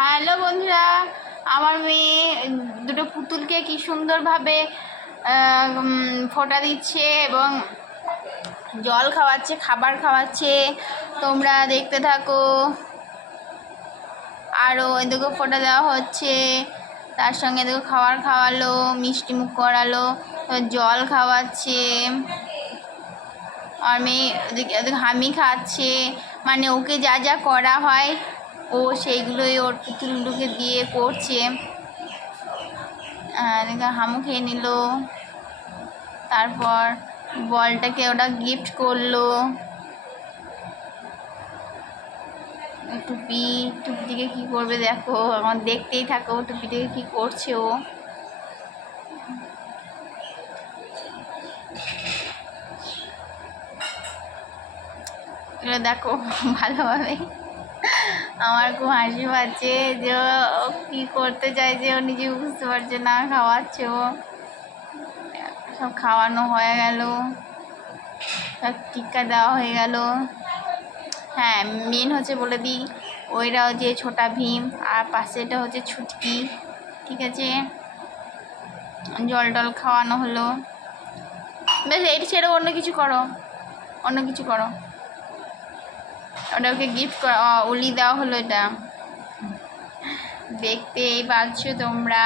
Hello বন্ধুরা, আমার মেয়ে দুটো পুতুলকে কি সুন্দরভাবে ফোঁটা দিচ্ছে এবং জল খাওয়াচ্ছে, খাবার খাওয়াচ্ছে। তোমরা দেখতে থাকো। আরও এদিকে ফোঁটা দেওয়া হচ্ছে, তার সঙ্গে এদিকে খাবার খাওয়ালো, মিষ্টি মুখ করালো, জল খাওয়াচ্ছে। আর মেয়ে এদিকে হামি খাচ্ছে, মানে ওকে যা যা করা হয় ও সেইগুলোই ওর পুতুলগুলোকে দিয়ে করছে। দেখে হামু খেয়ে নিল, তারপর বলটাকে ওটা গিফট করলো। টুপি টুপিটিকে কি করবে দেখো, এখন দেখতেই থাকো টুপিটিকে কি করছে ও। এগুলো দেখো ভালোভাবে। আমার খুব হাসি পাচ্ছে যে ও কী করতে চাইছে, ও নিজে বুঝতে পারছে না। খাওয়াচ্ছে ও, সব খাওয়ানো হয়ে গেল, সব টিক্কা দেওয়া হয়ে গেল। হ্যাঁ, মেন হচ্ছে বলে দিই, ওইটা হচ্ছে ছোটা ভীম আর পাশেটা হচ্ছে ছুটকি। ঠিক আছে, জল টল খাওয়ানো হলো। বেশ, এইটা ছেড়ে অন্য কিছু করো, অন্য কিছু করো। ওটা ওকে গিফট উলি দেওয়া হলো। এটা দেখতেই পাচ্ছ তোমরা।